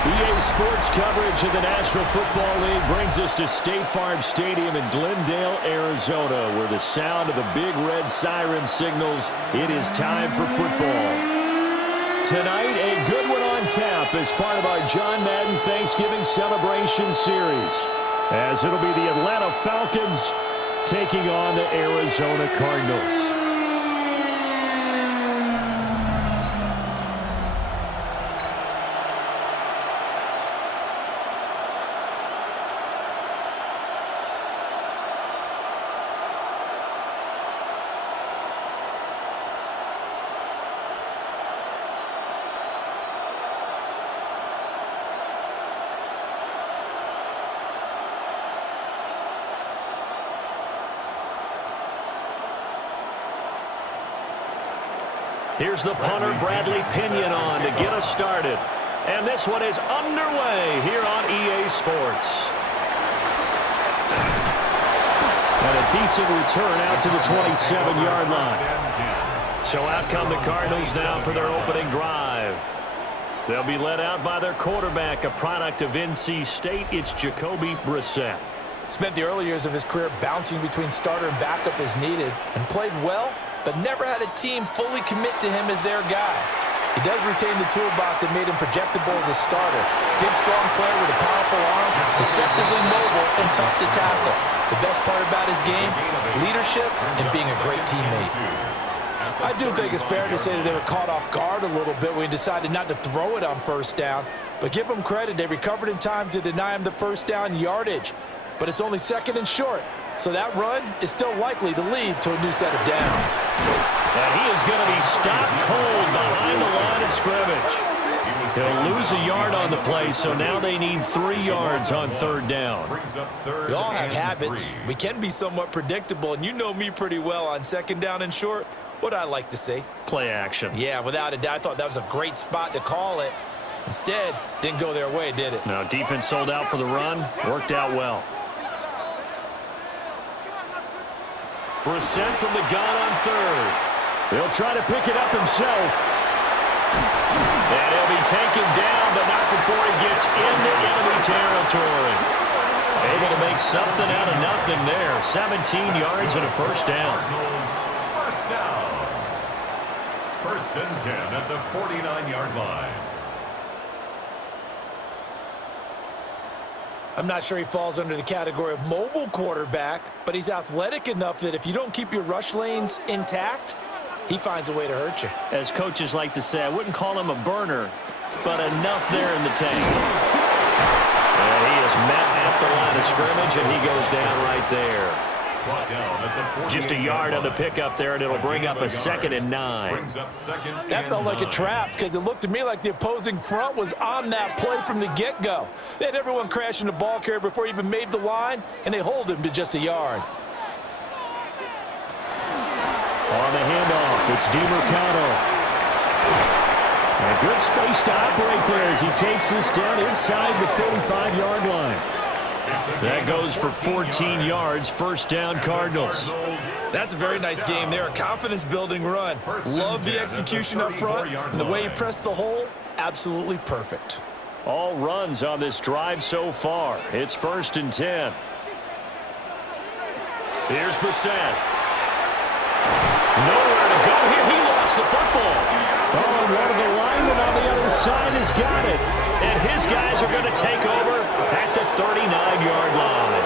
EA Sports coverage of the National Football League brings us to State Farm Stadium in Glendale, Arizona, where the sound of the big red siren signals it is time for football. Tonight, a good one on tap as part of our John Madden Thanksgiving Celebration Series, as it'll be the Atlanta Falcons taking on the Arizona Cardinals. Here's the punter, Bradley Pinion, on to get us started. And this one is underway here on EA Sports. And a decent return out to the 27-yard line. So out come the Cardinals now for their opening drive. They'll be led out by their quarterback, a product of NC State. It's Jacoby Brissett. Spent the early years of his career bouncing between starter and backup as needed, and played well, but never had a team fully commit to him as their guy. He does retain the toolbox that made him projectable as a starter. Big, strong player with a powerful arm, deceptively mobile, and tough to tackle. The best part about his game, leadership and being a great teammate. I do think it's fair to say that they were caught off guard a little bit when he decided not to throw it on first down. But give them credit, they recovered in time to deny him the first down yardage. But it's only second and short. So that run is still likely to lead to a new set of downs. And he is going to be stopped cold behind the line of scrimmage. He'll lose a yard on the play, so now they need 3 yards on third down. We all have habits. We can be somewhat predictable, and you know me pretty well on second down and short. What I like to say? Play action. Yeah, without a doubt. I thought that was a great spot to call it. Instead, didn't go their way, did it? Now, defense sold out for the run. Worked out well. Brissett from the gun on third. He'll try to pick it up himself. And he'll be taken down, but not before he gets into enemy territory. Able to make something out of nothing there. 17 yards and a first down. First down. 1st and 10 at the 49-yard line. I'm not sure he falls under the category of mobile quarterback, but he's athletic enough that if you don't keep your rush lanes intact, he finds a way to hurt you. As coaches like to say, I wouldn't call him a burner, but enough there in the tank. And he is met at the line of scrimmage, and he goes down right there. Just a yard on the pickup there, and it'll bring up a 2nd and 9. That felt like a trap because it looked to me like the opposing front was on that play from the get-go. They had everyone crashing the ball carrier before he even made the line, and they hold him to just a yard. On the handoff, it's DiMercado. A good space to operate there as he takes this down inside the 35-yard line. That goes for 14 yards, first down Cardinals. That's a very nice game there, a confidence-building run. Love the execution up front, and the way he pressed the hole, absolutely perfect. All runs on this drive so far. It's 1st and 10. Here's Brissett. Nowhere to go here. He lost the football. Oh, and one of the linemen on the other side has got it. And his guys are going to take over at the 39-yard line.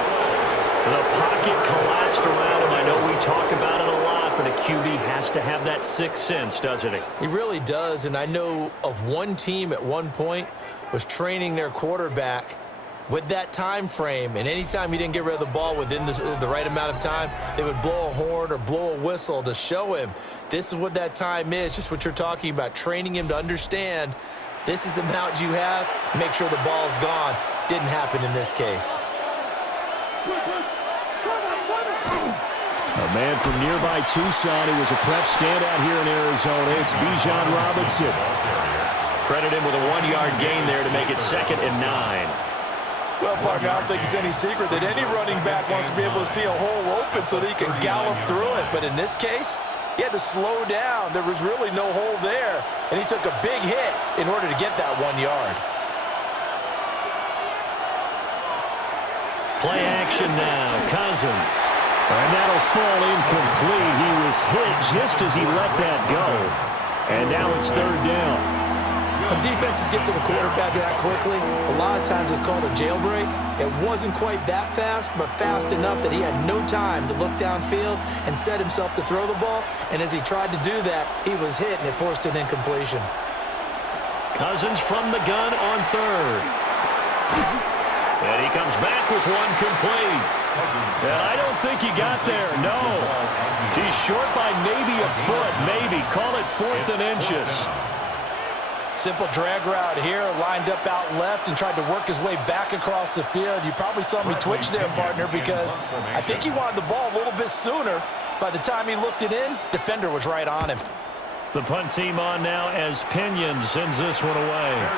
The pocket collapsed around him. I know we talk about it a lot, but a QB has to have that sixth sense, doesn't he? He really does, and I know of one team at one point was training their quarterback with that time frame, and anytime he didn't get rid of the ball within the right amount of time, they would blow a horn or blow a whistle to show him this is what that time is, just what you're talking about, training him to understand this is the amount you have, make sure the ball's gone. Didn't happen in this case. A man from nearby Tucson who was a prep standout here in Arizona. It's Bijan Robinson. Credit him with a 1-yard gain there to make it 2nd and 9. Well, partner, I don't think it's any secret that any running back wants to be able to see a hole open so that he can gallop through it. But in this case, he had to slow down. There was really no hole there, and he took a big hit in order to get that 1 yard. Play action now. Cousins. And that'll fall incomplete. He was hit just as he let that go. And now it's third down. When defenses get to the quarterback that quickly, a lot of times it's called a jailbreak. It wasn't quite that fast, but fast enough that he had no time to look downfield and set himself to throw the ball. And as he tried to do that, he was hit, and it forced an incompletion. Cousins from the gun on third. And he comes back with one complete. And I don't think he got there, no. He's short by maybe a foot, maybe. Call it 4th and inches. Simple drag route here, lined up out left and tried to work his way back across the field. You probably saw me twitch there, partner, because I think he wanted the ball a little bit sooner. By the time he looked it in, defender was right on him. The punt team on now as Pinion sends this one away.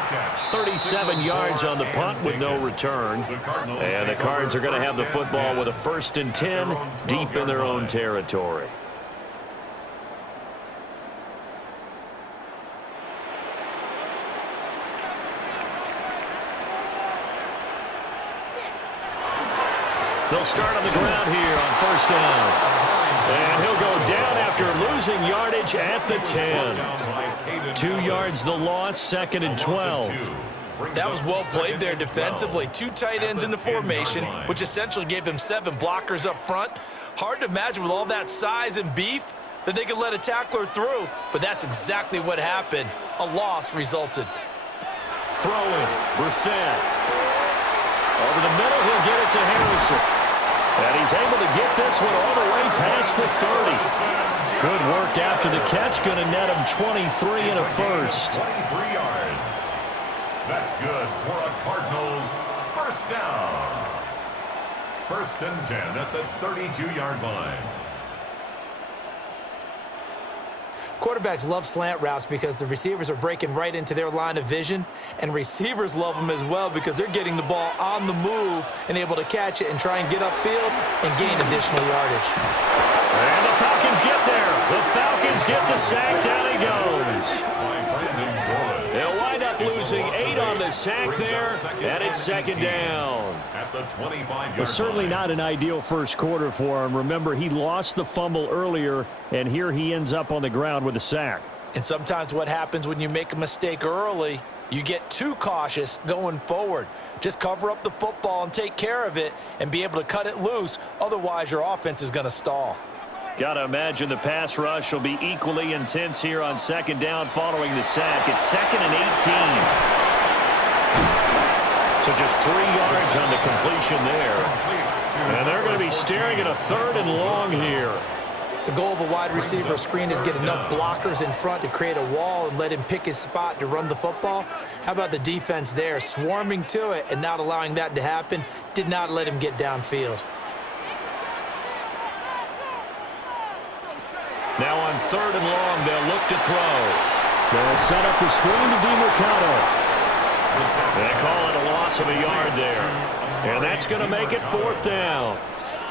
37 yards on the punt with no return. And the Cards are going to have the football with a 1st and 10 deep in their own territory. They'll start on the ground here on 1st down. And he'll go down after losing yardage at the 10. 2 yards the loss, 2nd and 12. That was well played there defensively. 2 tight ends in the formation, which essentially gave them 7 blockers up front. Hard to imagine with all that size and beef that they could let a tackler through, but that's exactly what happened. A loss resulted. Throwing, Brissett. Over the middle, he'll get it to Harrison. And he's able to get this one all the way past the 30. Good work after the catch. Going to net him 23 and a first. 23 yards. That's good for a Cardinals 1st down. 1st and 10 at the 32-yard line. Quarterbacks love slant routes because the receivers are breaking right into their line of vision, and receivers love them as well because they're getting the ball on the move and able to catch it and try and get upfield and gain additional yardage. And the Falcons get there. The Falcons get the sack. Down he goes. They'll wind up losing 8 on the sack there, and it's 2nd down. At the 25-yard Well, certainly not an ideal first quarter for him. Remember, he lost the fumble earlier, and here he ends up on the ground with a sack. And sometimes what happens when you make a mistake early, you get too cautious going forward. Just cover up the football and take care of it and be able to cut it loose. Otherwise, your offense is going to stall. Got to imagine the pass rush will be equally intense here on 2nd down following the sack. It's 2nd and 18. So just 3 yards on the completion there. And they're going to be staring at a 3rd and long here. The goal of a wide receiver screen is get enough blockers in front to create a wall and let him pick his spot to run the football. How about the defense there, swarming to it and not allowing that to happen? Did not let him get downfield. Now on 3rd and long, they'll look to throw. They'll set up the screen to DeMercado. They call it a loss of a yard there. And that's going to make it 4th down.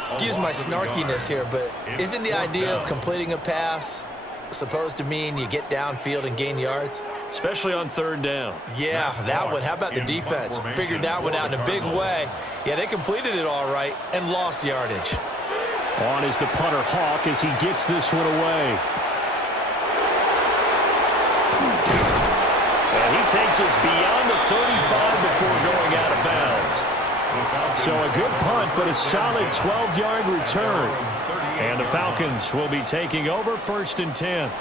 Excuse my snarkiness here, but isn't the idea of completing a pass supposed to mean you get downfield and gain yards? Especially on 3rd down. Yeah, that one. How about the defense? Figured that one out in a big way. Yeah, they completed it all right and lost yardage. On is the punter Hawk as he gets this one away. And he takes us beyond the 35 before going out of bounds. So a good punt, but a solid 12-yard return. And the Falcons will be taking over 1st and 10.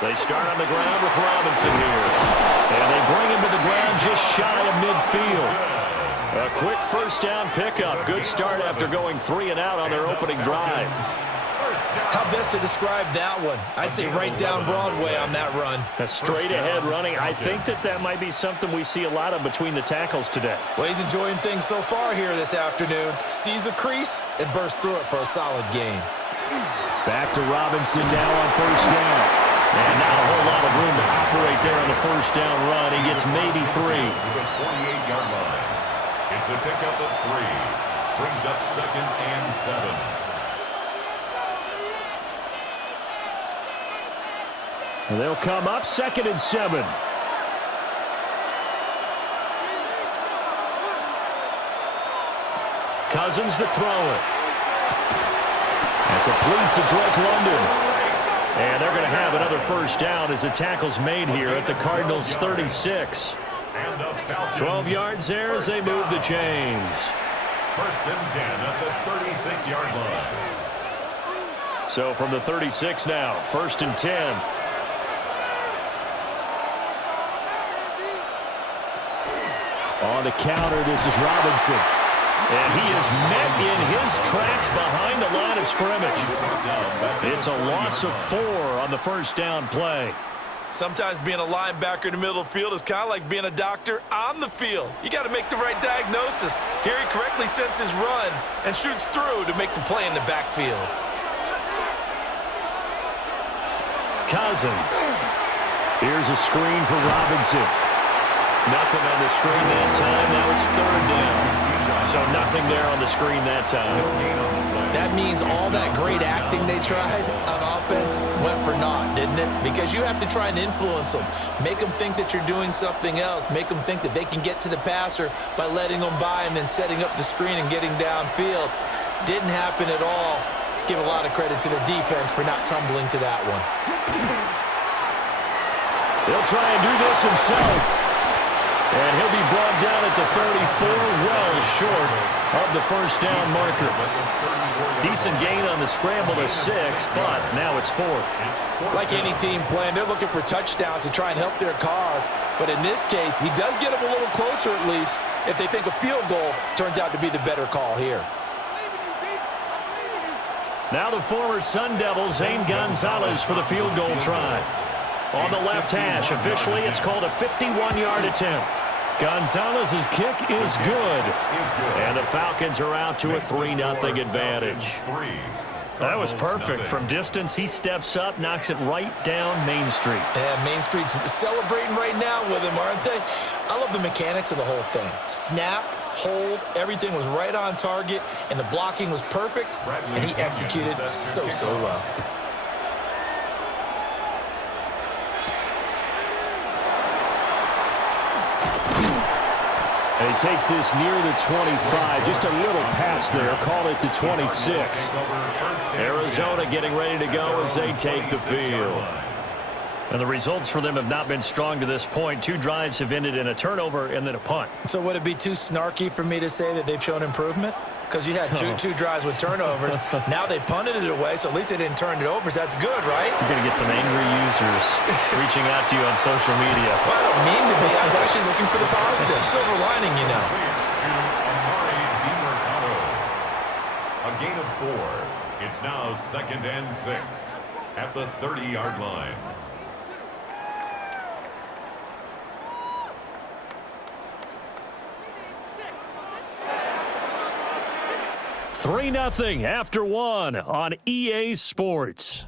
They start on the ground with Robinson here. And they bring him to the ground just shy of midfield. A quick 1st down pickup. Good start after going 3 and out on their opening drive. How best to describe that one? I'd say right down Broadway on that run. A straight-ahead running. I think that might be something we see a lot of between the tackles today. Well, he's enjoying things so far here this afternoon. Sees a crease and bursts through it for a solid gain. Back to Robinson now on 1st down. And not a whole lot of room to operate there on the 1st down run. He gets maybe 3. To the 48-yard line. It's a pickup of 3. Brings up 2nd and 7. And they'll come up 2nd and 7. Cousins to throw it. And complete to Drake London. And they're going to have another first down as the tackle's made here at the Cardinals' 36. 12 yards there as they move the chains. 1st and 10 at the 36-yard line. So from the 36 now, 1st and 10. On the counter, this is Robinson. And he is met in his tracks behind the line of scrimmage. It's a loss of 4 on the first down play. Sometimes being a linebacker in the middle of the field is kind of like being a doctor on the field. You got to make the right diagnosis. Here he correctly sends his run and shoots through to make the play in the backfield. Cousins. Here's a screen for Robinson. Nothing on the screen that time. Now it's 3rd down. So nothing there on the screen that time. That means all that great acting they tried on offense went for naught, didn't it? Because you have to try and influence them. Make them think that you're doing something else. Make them think that they can get to the passer by letting them by and then setting up the screen and getting downfield. Didn't happen at all. Give a lot of credit to the defense for not tumbling to that one. He'll try and do this himself. And he'll be brought down at the 34, well short of the first down marker. Decent gain on the scramble to 6, but now it's 4th. Like any team playing, they're looking for touchdowns to try and help their cause. But in this case, he does get them a little closer at least if they think a field goal turns out to be the better call here. Now the former Sun Devil, Zane Gonzalez, for the field goal try. On the left hash, officially it's called a 51-yard attempt. Gonzalez's kick is good. And the Falcons are out to a 3-0 advantage. That was perfect. From distance, he steps up, knocks it right down Main Street. Yeah, Main Street's celebrating right now with him, aren't they? I love the mechanics of the whole thing. Snap, hold, everything was right on target, and the blocking was perfect, and he executed so well. And he takes this near the 25. Just a little pass there. Call it the 26. Arizona getting ready to go as they take the field. And the results for them have not been strong to this point. 2 drives have ended in a turnover and then a punt. So would it be too snarky for me to say that they've shown improvement? Because you had two drives with turnovers. Now they punted it away, so at least they didn't turn it over. So that's good, right? You're going to get some angry users reaching out to you on social media. Well, I don't mean to be. I was actually looking for the positive. Silver lining, you know. A gain of 4. It's now 2nd and 6 at the 30-yard line. 3-0 after 1 on EA Sports.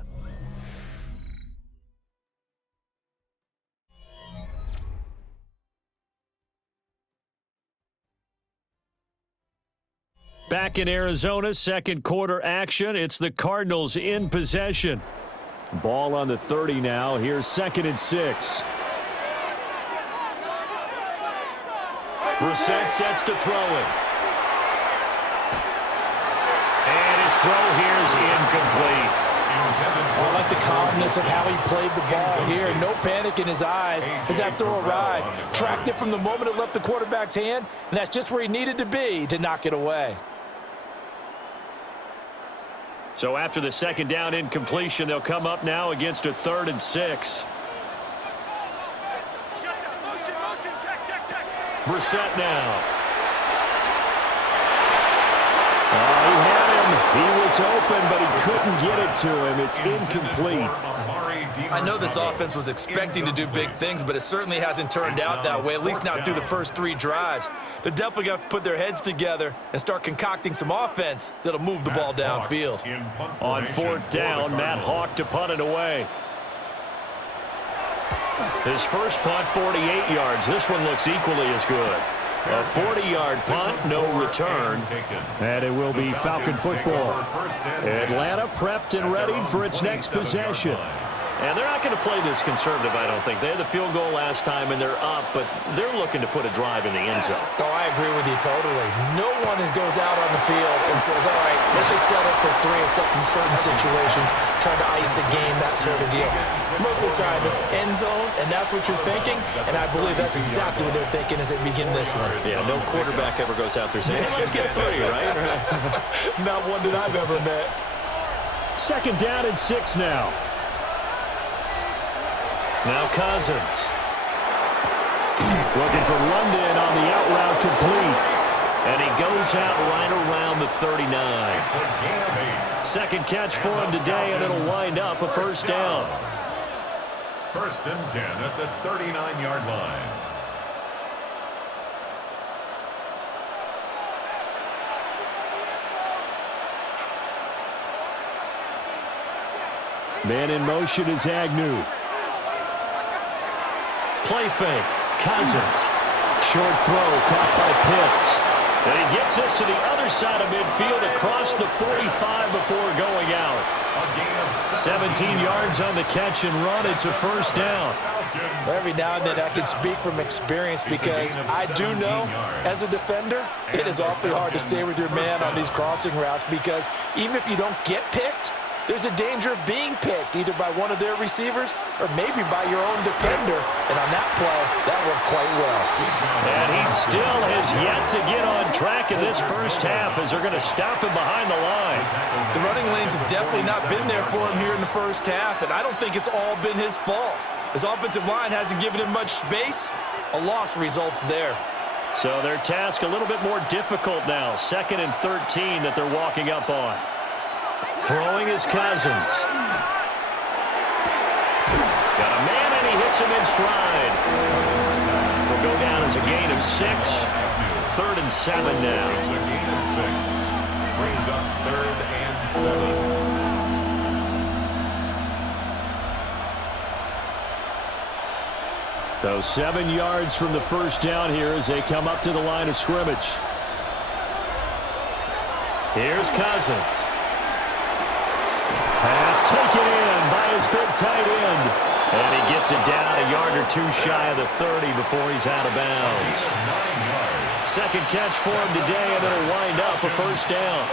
Back in Arizona, second quarter action. It's the Cardinals in possession. Ball on the 30 now. Here's 2nd and 6. Brissett sets to throw it. And his throw here is incomplete. I like the calmness of how he played the ball here. No panic in his eyes as that throw arrived. Tracked it from the moment it left the quarterback's hand, and that's just where he needed to be to knock it away. So after the second down incompletion, they'll come up now against a 3rd and 6. Brissett now. Oh, he had him. He was open, but he couldn't get it to him. It's incomplete. I know this offense was expecting to do big things, but it certainly hasn't turned out that way, at least not through the first 3 drives. They're definitely going to have to put their heads together and start concocting some offense that'll move the ball downfield. On 4th down, Matt Hawk to punt it away. His first punt, 48 yards. This one looks equally as good. A 40-yard punt, no return. And it will be Falcon football. Atlanta prepped and ready for its next possession. And they're not going to play this conservative, I don't think. They had the field goal last time, and they're up, but they're looking to put a drive in the end zone. Oh, I agree with you totally. No one goes out on the field and says, all right, let's just settle for 3, except in certain situations, trying to ice a game, that sort of deal. Most of the time, it's end zone, and that's what you're thinking, and I believe that's exactly what they're thinking as they begin this one. Yeah, no quarterback ever goes out there saying, hey, let's get 3, right? Not one that I've ever met. 2nd down and 6 now. Now Cousins. Looking for London on the out route complete. And he goes out right around the 39. It's a gain of 8. Second catch for him today, and it'll wind up a first down. 1st and 10 at the 39-yard line. Man in motion is Agnew. Play fake. Cousins. Short throw caught by Pitts. And he gets this to the other side of midfield across the 45 before going out. 17 yards on the catch and run. It's a first down. Every now and then I can speak from experience because I do know as a defender it is awfully hard to stay with your man on these crossing routes because even if you don't get picked, there's a danger of being picked either by one of their receivers or maybe by your own defender. And on that play, that worked quite well. And he still has yet to get on track in this first half as they're going to stop him behind the line. The running lanes have definitely not been there for him here in the first half, and I don't think it's all been his fault. His offensive line hasn't given him much space. A loss results there. So their task a little bit more difficult now. 2nd and 13 that they're walking up on. Throwing is Cousins. Got a man, and he hits him in stride. Will go down as a gain of 6. 3rd and 7 now. It's a gain of 6. Brings up 3rd and 7. So 7 yards from the first down here as they come up to the line of scrimmage. Here's Cousins. Pass taken in by his big tight end. And he gets it down a yard or 2 shy of the 30 before he's out of bounds. 2nd catch for him today, and it'll wind up a first down.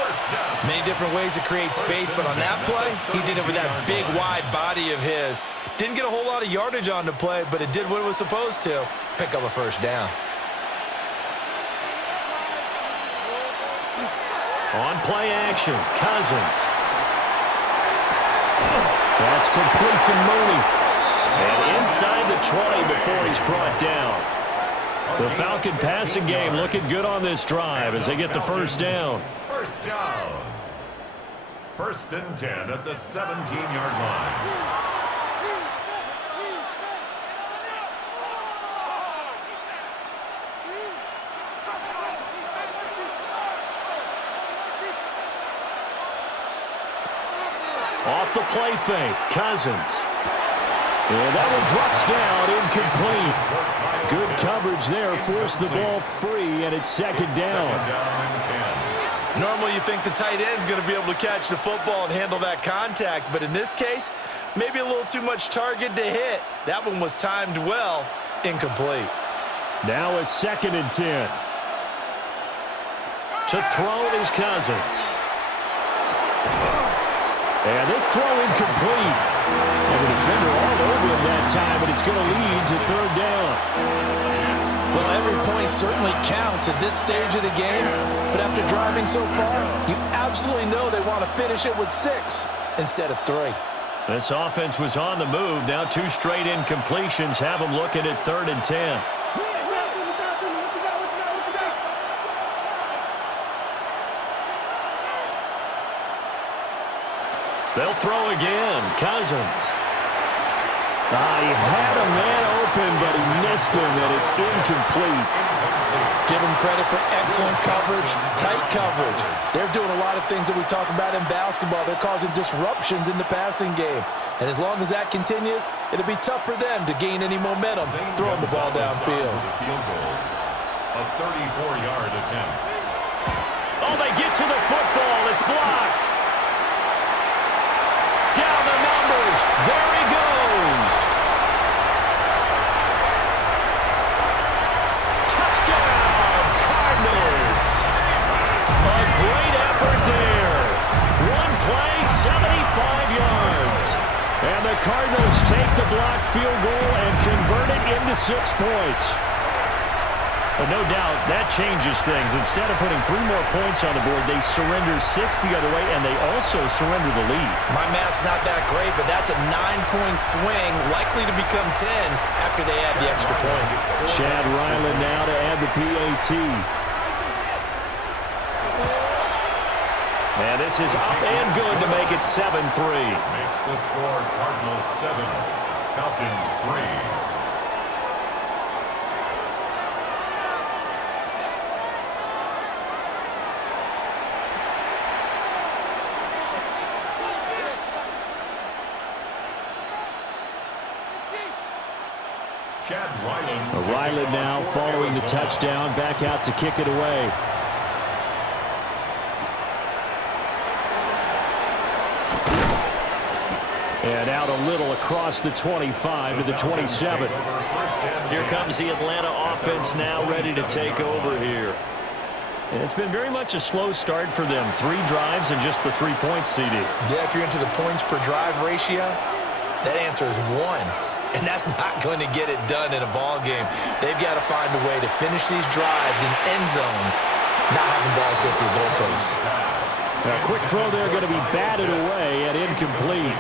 Many different ways to create space, but on that play, he did it with that big, wide body of his. Didn't get a whole lot of yardage on the play, but it did what it was supposed to. Pick up a first down. On play action, Cousins. That's complete to Mooney. And inside the 20 before he's brought down. The Falcon passing game looking good on this drive as they get the first down. First down. 1st and 10 at the 17-yard line. Off the play fake, Cousins. And that one drops down, incomplete. Good coverage there, forced the ball free, and it's 2nd down. Normally you think the tight end's going to be able to catch the football and handle that contact, but in this case, maybe a little too much target to hit. That one was timed well, incomplete. Now a 2nd and 10. To throw is Cousins. And this throw incomplete. And the defender all over him that time, but it's going to lead to 3rd down. Well, every point certainly counts at this stage of the game, but after driving so far, you absolutely know they want to finish it with 6 instead of 3. This offense was on the move. Now 2 straight incompletions have them looking at 3rd and 10. They'll throw again. Cousins. He had a man open, but he missed him, and it's incomplete. Give them credit for excellent coverage, tight coverage. They're doing a lot of things that we talk about in basketball. They're causing disruptions in the passing game. And as long as that continues, it'll be tough for them to gain any momentum throwing the ball downfield. A 34-yard attempt. Oh, they get to the football. It's blocked. Down the numbers. There he goes. Cardinals take the blocked field goal and convert it into 6 points. But no doubt that changes things. Instead of putting 3 more points on the board, they surrender 6 the other way, and they also surrender the lead. My math's not that great, but that's a 9-point swing, likely to become 10 after they add the extra point. Chad Ryland now to add the PAT. And this is up and good to make it 7-3. Makes the score Cardinals 7, Falcons 3. Chad Ryland. Ryland now following the touchdown, back out to kick it away. And out a little across the 25 to the 27. Here comes the Atlanta offense now ready to take over here. And it's been very much a slow start for them. 3 drives and just the 3 points, CD. Yeah, if you're into the points per drive ratio, that answer is 1. And that's not going to get it done in a ball game. They've got to find a way to finish these drives in end zones, not having balls go through goalposts. A quick throw there going to be batted away and incomplete.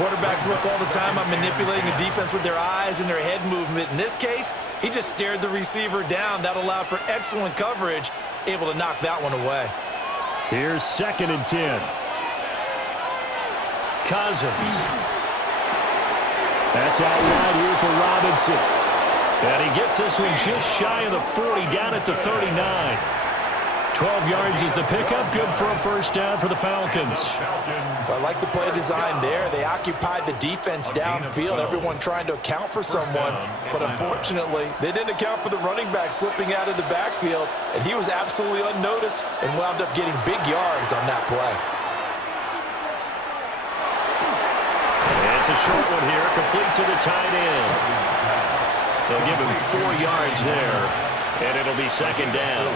Quarterbacks work all the time on manipulating the defense with their eyes and their head movement. In this case, he just stared the receiver down. That allowed for excellent coverage, able to knock that one away. Here's 2nd and 10. Cousins. That's out wide here for Robinson. And he gets this one just shy of the 40, down at the 39. 12 yards is the pickup. Good for a first down for the Falcons. I like the play design there. They occupied the defense downfield, everyone trying to account for someone. But unfortunately, they didn't account for the running back slipping out of the backfield, and he was absolutely unnoticed and wound up getting big yards on that play. It's a short one here, complete to the tight end. They'll give him 4 yards there, and it'll be 2nd down.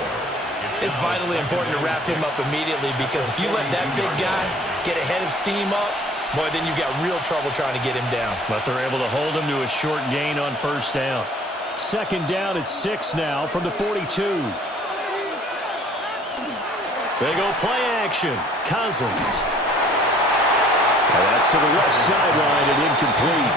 It's vitally important to wrap him up immediately, because if you let that big guy get a head of steam up, boy, then you've got real trouble trying to get him down. But they're able to hold him to a short gain on first down. 2nd down at 6 now from the 42. They go play action. Cousins. And that's to the left sideline and incomplete.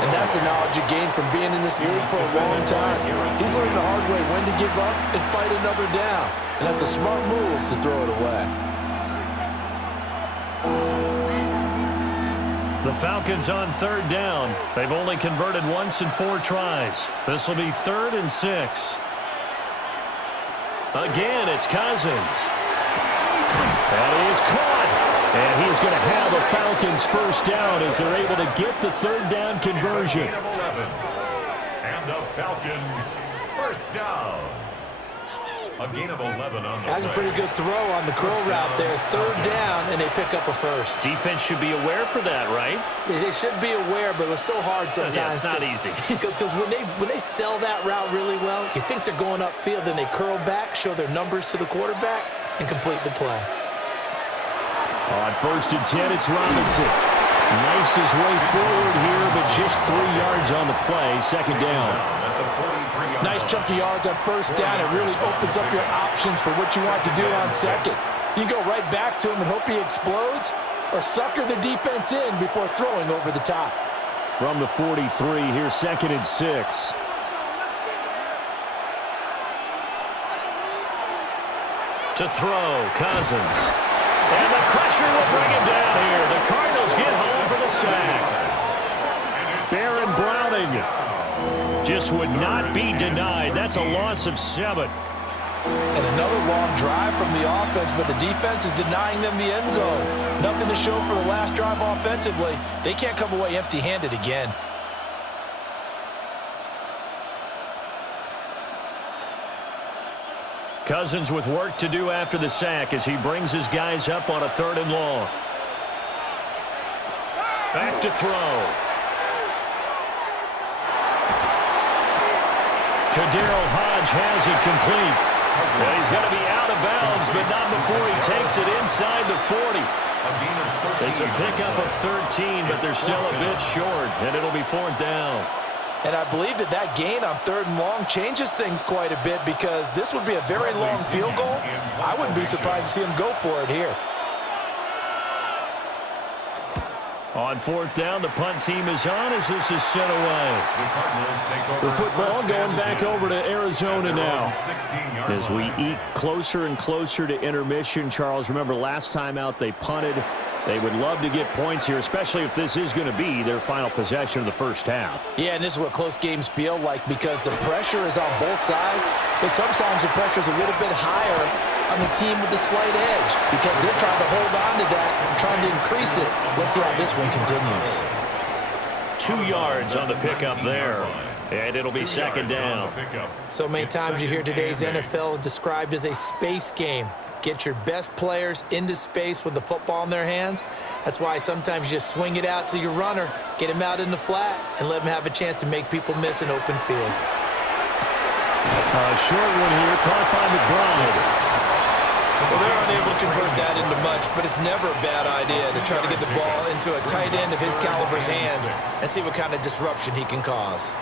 And that's the knowledge you gain from being in this league for a long time. He's learned the hard way when to give up and fight another down. And that's a smart move to throw it away. The Falcons on 3rd down. They've only converted once in 4 tries. This will be 3rd and 6. Again, it's Cousins. And he is caught. And he's going to have a Falcons first down as they're able to get the 3rd down conversion. And the Falcons first down. A gain of 11 on the That's a pretty good throw on the curl route there. 3rd down, and they pick up a first. Defense should be aware for that, right? They should be aware, but it was so hard sometimes. Yeah, it's not easy. Because when they sell that route really well, you think they're going upfield, then they curl back, show their numbers to the quarterback, and complete the play. On 1st and 10, it's Robinson. Knifes his way forward here, but just 3 yards on the play. 2nd down. Nice chunky yards on first down. It really opens up your options for what you want to do on 2nd. You go right back to him and hope he explodes, or sucker the defense in before throwing over the top. From the 43, here's 2nd and 6. To throw, Cousins. And the pressure will bring him down here. The Cardinals get home for the sack. Baron Browning just would not be denied. That's a loss of 7. And another long drive from the offense, but the defense is denying them the end zone. Nothing to show for the last drive offensively. They can't come away empty-handed again. Cousins with work to do after the sack as he brings his guys up on a 3rd and long. Back to throw. Kadarius Hodge has it complete. And he's going to be out of bounds, but not before he takes it inside the 40. It's a pickup of 13, but they're still a bit short, and it'll be 4th down. And I believe that gain on 3rd and long changes things quite a bit because this would be a very long field goal. I wouldn't be surprised to see him go for it here. On 4th down, the punt team is on as this is sent away. The football going back over to Arizona now. As we eke closer and closer to intermission, Charles, remember last time out they punted. They would love to get points here, especially if this is going to be their final possession of the first half. Yeah, and this is what close games feel like because the pressure is on both sides, but sometimes the pressure is a little bit higher on the team with the slight edge because they're trying to hold on to that and trying to increase it. Let's see how this one continues. 2 yards on the pickup there, and it'll be 2nd down. So many times you hear today's NFL described as a space game. Get your best players into space with the football in their hands. That's why sometimes you just swing it out to your runner, get him out in the flat, and let him have a chance to make people miss an open field. A short one here, caught by McBride. Well, they're unable to convert that into much, but it's never a bad idea to try to get the ball into a tight end of his caliber's hands and see what kind of disruption he can cause.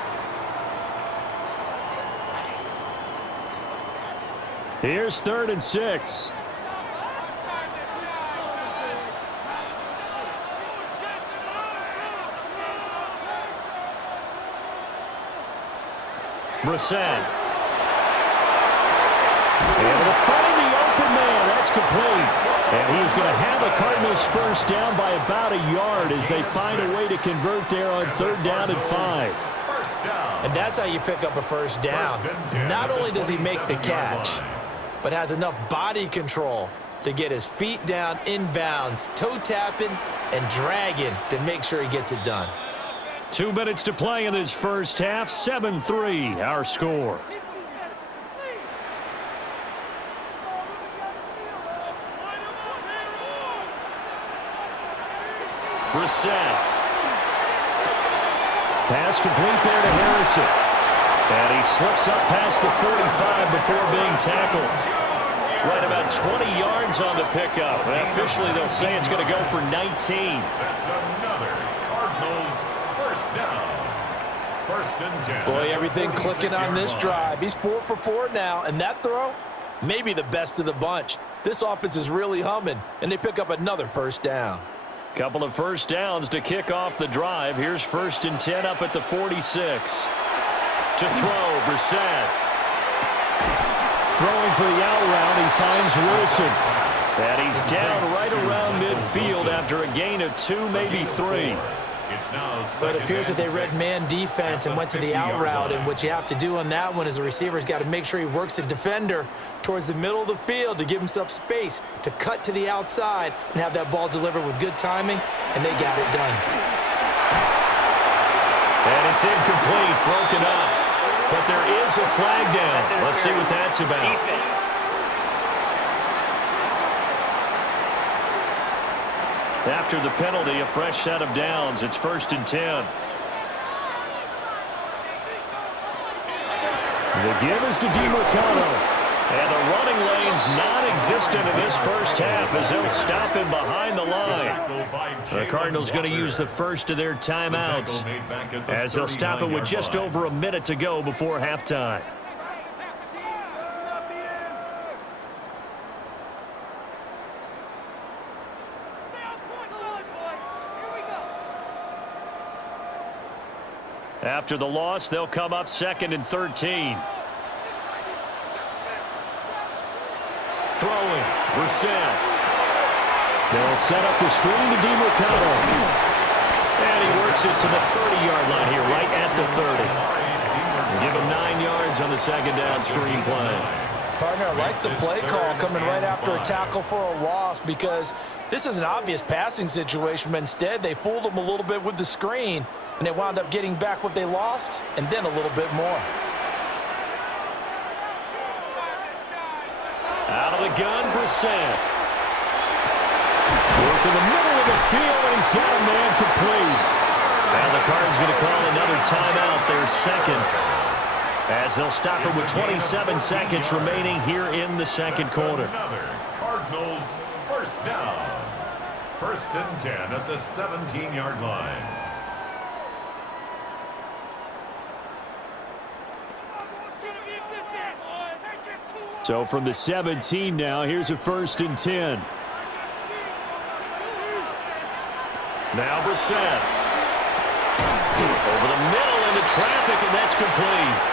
Here's 3rd and 6. Brissett. Able to find the open man. That's complete. And he's going to have a Cardinals first down by about a yard as they find a way to convert there on 3rd down and 5. And that's how you pick up a first down. Not only does he make the catch, but has enough body control to get his feet down inbounds, toe tapping and dragging to make sure he gets it done. 2 minutes to play in this first half. 7-3 our score. Brissett. Pass complete there to Harrison. And he slips up past the 45 before being tackled. Right about 20 yards on the pickup. And officially, they'll say it's going to go for 19. That's another Cardinals first down. 1st and 10. Boy, everything clicking on this drive. He's 4 for 4 now, and that throw, maybe the best of the bunch. This offense is really humming, and they pick up another first down. Couple of first downs to kick off the drive. Here's 1st and 10 up at the 46. To throw, Brissett. Throwing for the out route, he finds Wilson. And he's down right around midfield after a gain of 2, maybe 3. But it appears that they read man defense and went to the out route, and what you have to do on that one is the receiver's got to make sure he works the defender towards the middle of the field to give himself space to cut to the outside and have that ball delivered with good timing, and they got it done. And it's incomplete, broken up. But there is a flag down. Let's see what that's about. After the penalty, a fresh set of downs. It's 1st and 10. The give is to DiMercado. And the running lane's non-existent in this first half as they'll stop him behind the line. The Cardinals going to use the first of their timeouts as they'll stop it with just over a minute to go before halftime. After the loss, they'll come up 2nd and 13. Throwing, Brissett. They'll set up the screen to DiMercado. And he works it to the 30-yard line here, right at the 30. Give him 9 yards on the 2nd down screen play. Partner, I like the play call coming right after a tackle for a loss because this is an obvious passing situation, but instead they fooled him a little bit with the screen, and they wound up getting back what they lost and then a little bit more. Out of the gun, Brissett. Work in the middle of the field, and he's got a man complete. And the Cardinals going to call another timeout, their 2nd. As they'll stop it with 27 seconds remaining here in the second quarter. Another Cardinals first down. 1st and 10 at the 17-yard line. So from the 17 now, here's a 1st and 10. Now Brissett. Over the middle into traffic, and that's complete.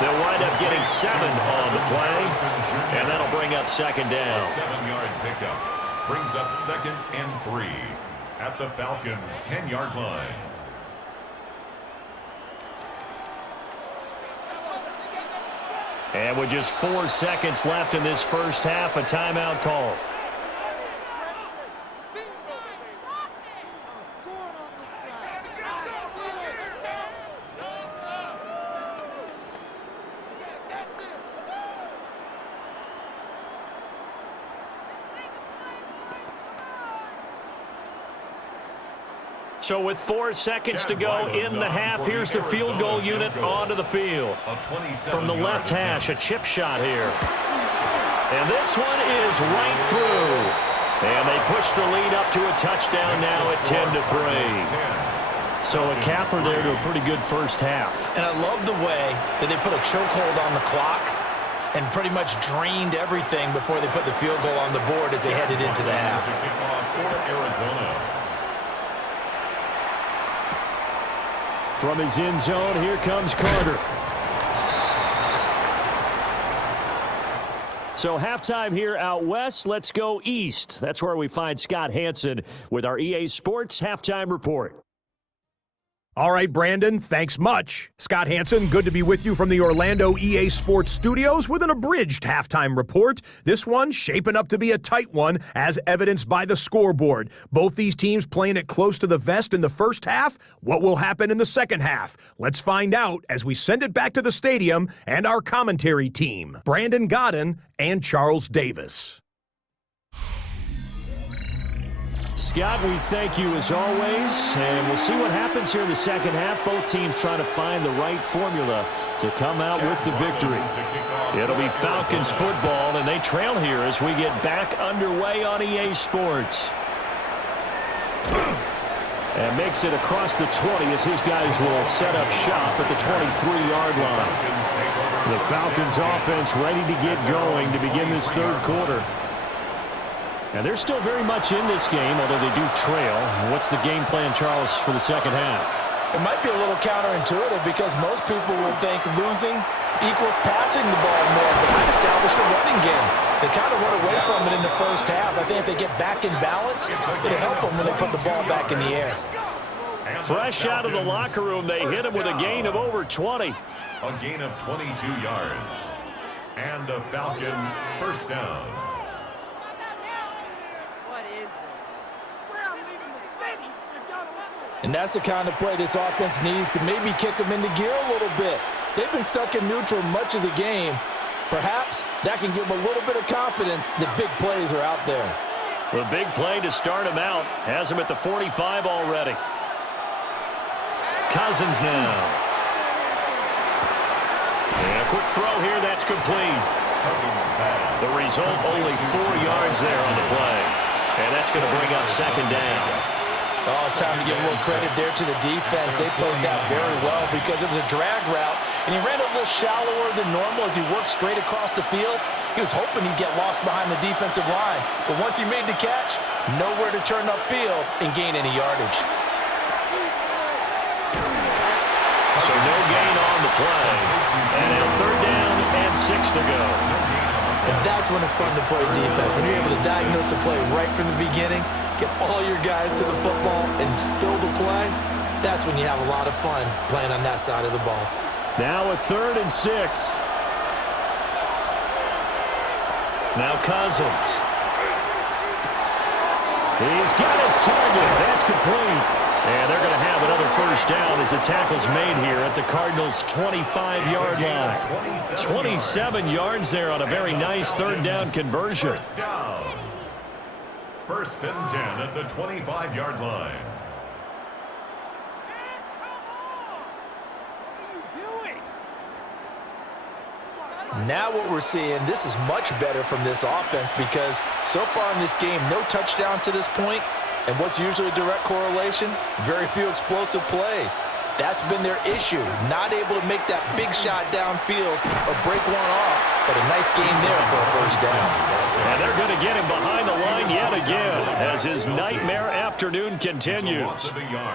They'll wind up getting 7 on the play, and that'll bring up 2nd down. A 7-yard pickup brings up 2nd and 3 at the Falcons' 10-yard line. And with just 4 seconds left in this first half, a timeout call. So with 4 seconds to go in the half, here's the field goal unit onto the field. From the left hash, a chip shot here. And this one is right through. And they push the lead up to a touchdown now at 10-3. So a capper there to a pretty good first half. And I love the way that they put a chokehold on the clock and pretty much drained everything before they put the field goal on the board as they headed into the half. For Arizona. From his end zone, here comes Carter. So halftime here out west. Let's go east. That's where we find Scott Hanson with our EA Sports Halftime Report. All right, Brandon, thanks much. Scott Hanson, good to be with you from the Orlando EA Sports Studios with an abridged halftime report. This one shaping up to be a tight one, as evidenced by the scoreboard. Both these teams playing it close to the vest in the first half. What will happen in the second half? Let's find out as we send it back to the stadium and our commentary team, Brandon Godden and Charles Davis. Scott, we thank you as always, and we'll see what happens here in the second half. Both teams trying to find the right formula to come out with the victory. It'll be Falcons football, and they trail here as we get back underway on EA Sports. And makes it across the 20 as his guys will set up shop at the 23-yard line. The Falcons offense ready to get going to begin this third quarter. And they're still very much in this game, although they do trail. What's the game plan, Charles, for the second half? It might be a little counterintuitive because most people would think losing equals passing the ball more, but they establish the running game. They kind of run away from it in the first half. I think if they get back in balance, it'll help them when they put the ball back in the air. Fresh out of the locker room, they hit him with a gain of over 20. A gain of 22 yards. And a Falcon first down. And that's the kind of play this offense needs to maybe kick them into gear a little bit. They've been stuck in neutral much of the game. Perhaps that can give them a little bit of confidence that big plays are out there. The big play to start him out has him at the 45 already. Cousins now. And a quick throw here, that's complete. The result, only 4 yards there on the play. And that's going to bring up second down. Oh, it's time to give a little credit there to the defense. They played that very well because it was a drag route, and he ran a little shallower than normal as he worked straight across the field. He was hoping he'd get lost behind the defensive line, but once he made the catch, nowhere to turn upfield and gain any yardage. So no gain on the play, and now third down and 6 to go. And that's when it's fun to play defense. When you're able to diagnose a play right from the beginning, get all your guys to the football and spill the play, that's when you have a lot of fun playing on that side of the ball. Now a 3rd and 6. Now Cousins. He's got his target. That's complete. And they're going to have another first down as the tackle's made here at the Cardinals' 25-yard line. 27 yards there on a very nice third down conversion. First down. 1st and 10 at the 25-yard line. Now what we're seeing, this is much better from this offense because so far in this game, no touchdown to this point. And what's usually a direct correlation? Very few explosive plays. That's been their issue, not able to make that big shot downfield or break one off, but a nice game there for a first down. And they're going to get him behind the line yet again as his nightmare afternoon continues.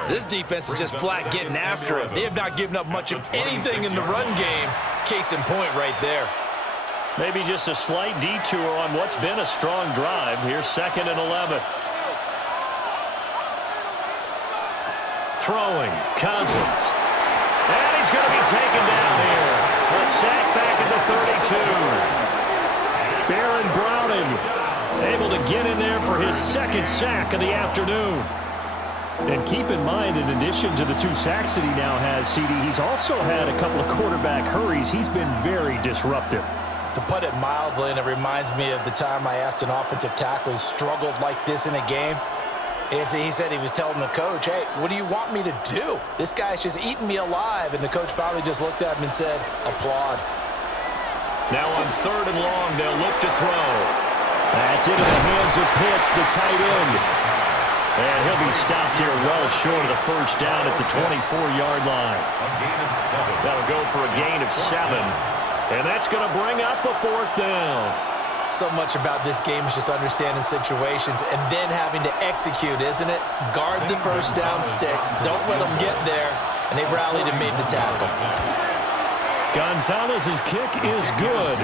This defense is just flat getting after it. They have not given up much of anything in the run game. Case in point right there. Maybe just a slight detour on what's been a strong drive. Here's 2nd and 11. Throwing, Cousins. And he's going to be taken down here. A sack back at the 32. Baron Browning able to get in there for his 2nd sack of the afternoon. And keep in mind, in addition to the 2 sacks that he now has, CD, he's also had a couple of quarterback hurries. He's been very disruptive. To put it mildly, and it reminds me of the time I asked an offensive tackle who struggled like this in a game. He said he was telling the coach, hey, what do you want me to do? This guy's just eating me alive. And the coach finally just looked at him and said, applaud. Now on 3rd and long, they'll look to throw. That's into the hands of Pitts, the tight end. And he'll be stopped here well short of the first down at the 24-yard line. That'll go for a gain of 7. And that's going to bring up a 4th down. So much about this game is just understanding situations and then having to execute, isn't it? Guard the first down sticks. Don't let them get there. And they rallied and made the tackle. Gonzalez's kick is good.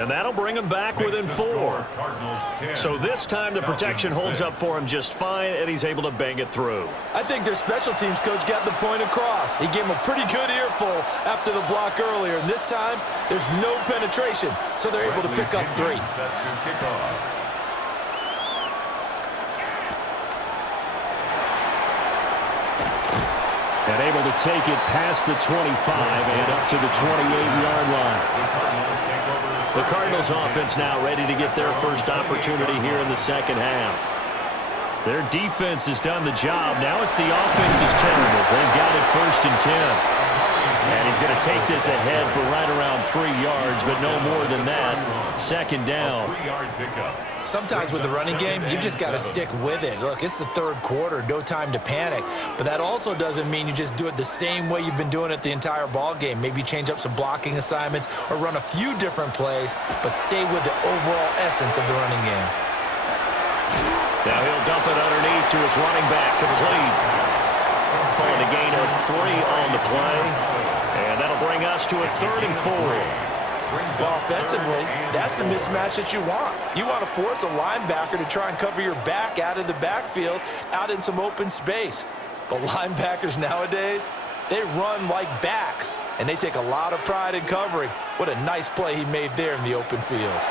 And that'll bring him back within 4. So this time the protection holds up for him just fine, and he's able to bang it through. I think their special teams coach got the point across. He gave him a pretty good earful after the block earlier. And this time, there's no penetration, so they're able to pick up 3. And able to take it past the 25 and up to the 28-yard line. The Cardinals offense now ready to get their first opportunity here in the second half. Their defense has done the job. Now it's the offense's turn as they've got it 1st and 10. And he's going to take this ahead for right around 3 yards, but no more than that. 2nd down. Sometimes with the running game, you've just got to stick with it. Look, it's the 3rd quarter, no time to panic. But that also doesn't mean you just do it the same way you've been doing it the entire ball game. Maybe change up some blocking assignments or run a few different plays, but stay with the overall essence of the running game. Now he'll dump it underneath to his running back, complete. Pulling a gain of 3 on the play. And that'll bring us to a 3rd and 4. Well, offensively, that's the mismatch that you want. You want to force a linebacker to try and cover your back out of the backfield, out in some open space. But linebackers nowadays, they run like backs, and they take a lot of pride in covering. What a nice play he made there in the open field.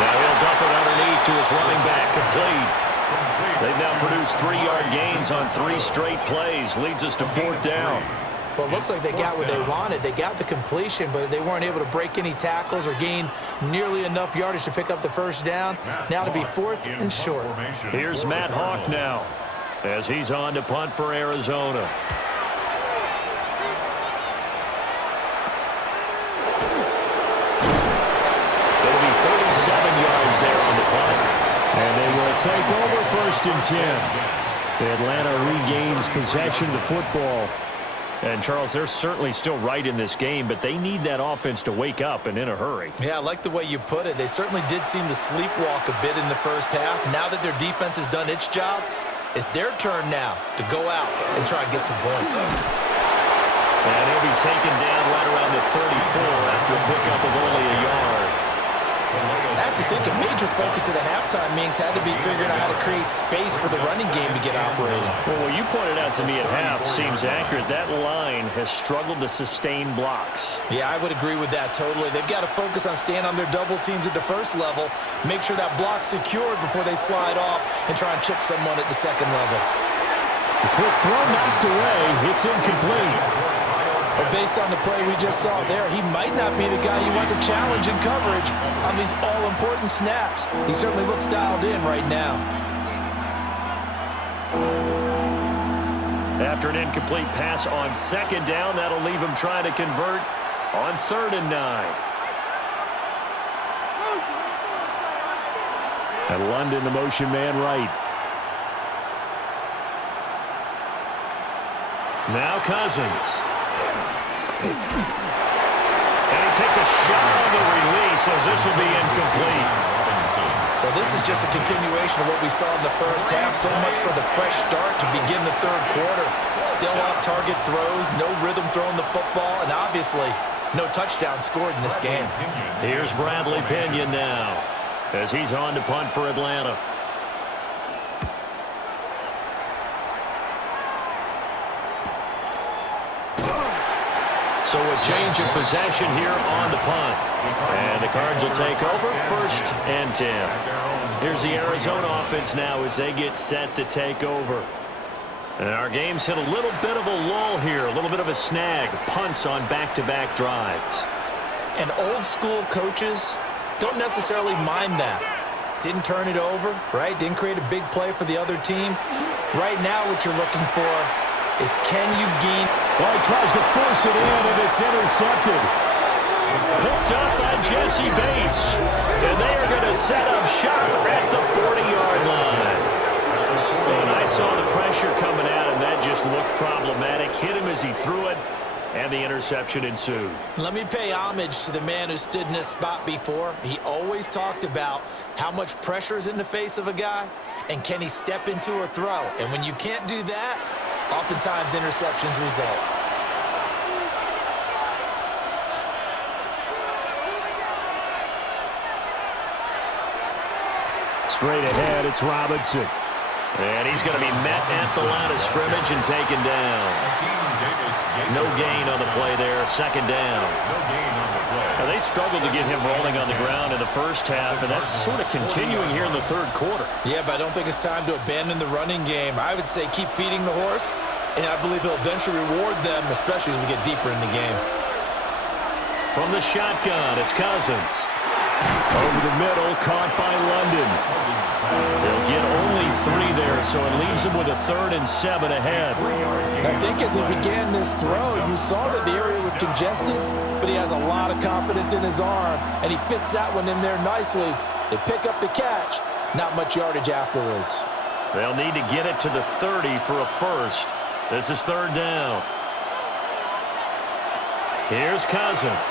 Now he'll dump it underneath to his running back, complete. They've now produced 3-yard gains on 3 straight plays. Leads us to 4th down. Well, it looks like they got what they wanted. They got the completion, but they weren't able to break any tackles or gain nearly enough yardage to pick up the first down. Now to be 4th and short. Here's Matt Hawk now as he's on to punt for Arizona. It'll be 37 yards there on the punt. And they will take over 1st and 10. Atlanta regains possession of the football. And, Charles, they're certainly still right in this game, but they need that offense to wake up and in a hurry. Yeah, I like the way you put it. They certainly did seem to sleepwalk a bit in the first half. Now that their defense has done its job, it's their turn now to go out and try and get some points. And he'll be taken down right around the 34 after a pickup of only a yard. I have to think a major focus at the halftime means had to be figuring out how to create space for the running game to get operating. Well, what you pointed out to me at half seems accurate. That line has struggled to sustain blocks. Yeah, I would agree with that totally. They've got to focus on staying on their double teams at the first level, make sure that block's secured before they slide off and try and chip someone at the second level. A quick throw knocked away. It's incomplete. But based on the play we just saw there, he might not be the guy you want to challenge in coverage on these all-important snaps. He certainly looks dialed in right now. After an incomplete pass on second down, that'll leave him trying to convert on 3rd and 9. And London, the motion man right. Now Cousins. And he takes a shot on the release as this will be incomplete. Well, this is just a continuation of what we saw in the first half. So much for the fresh start to begin the 3rd quarter. Still off-target throws, no rhythm throwing the football, and obviously no touchdown scored in this game. Here's Bradley Pinion now as he's on to punt for Atlanta. So a change of possession here on the punt. And the Cards will take over 1st and 10. Here's the Arizona offense now as they get set to take over. And our game's hit a little bit of a lull here, a little bit of a snag. Punts on back-to-back drives. And old-school coaches don't necessarily mind that. Didn't turn it over, right? Didn't create a big play for the other team. Right now what you're looking for is can you gain... Well, he tries to force it in, and it's intercepted. Picked up by Jesse Bates. And they are going to set up shop at the 40-yard line. And I saw the pressure coming out, and that just looked problematic. Hit him as he threw it, and the interception ensued. Let me pay homage to the man who stood in this spot before. He always talked about how much pressure is in the face of a guy, and can he step into a throw. And when you can't do that, oftentimes interceptions result. Straight ahead, it's Robinson. And he's going to be met at the line of scrimmage and taken down. No gain on the play there, 2nd down. Now, they struggled to get him rolling on the ground in the first half, and that's sort of continuing here in the 3rd quarter. Yeah, but I don't think it's time to abandon the running game. I would say keep feeding the horse, and I believe he'll eventually reward them, especially as we get deeper in the game. From the shotgun, it's Cousins. Over the middle, caught by London. They'll get only 3 there, so it leaves them with a 3rd and 7 ahead. I think as he began this throw, you saw that the area was congested, but he has a lot of confidence in his arm, and he fits that one in there nicely. They pick up the catch, not much yardage afterwards. They'll need to get it to the 30 for a first. This is 3rd down. Here's Cousins.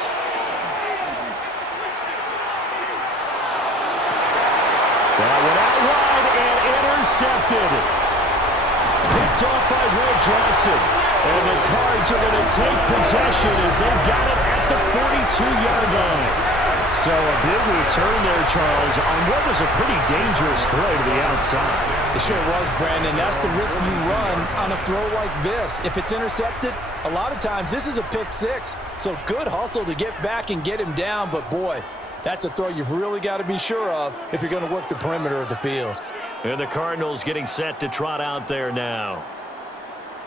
That went out wide and intercepted. Picked off by Will Johnson. And the Cards are going to take possession as they've got it at the 42-yard line. So a big return there, Charles, on what was a pretty dangerous throw to the outside. It sure was, Brandon. That's the risk you run on a throw like this. If it's intercepted, a lot of times this is a pick 6. So good hustle to get back and get him down. But, boy, that's a throw you've really got to be sure of if you're going to work the perimeter of the field. And the Cardinals getting set to trot out there now.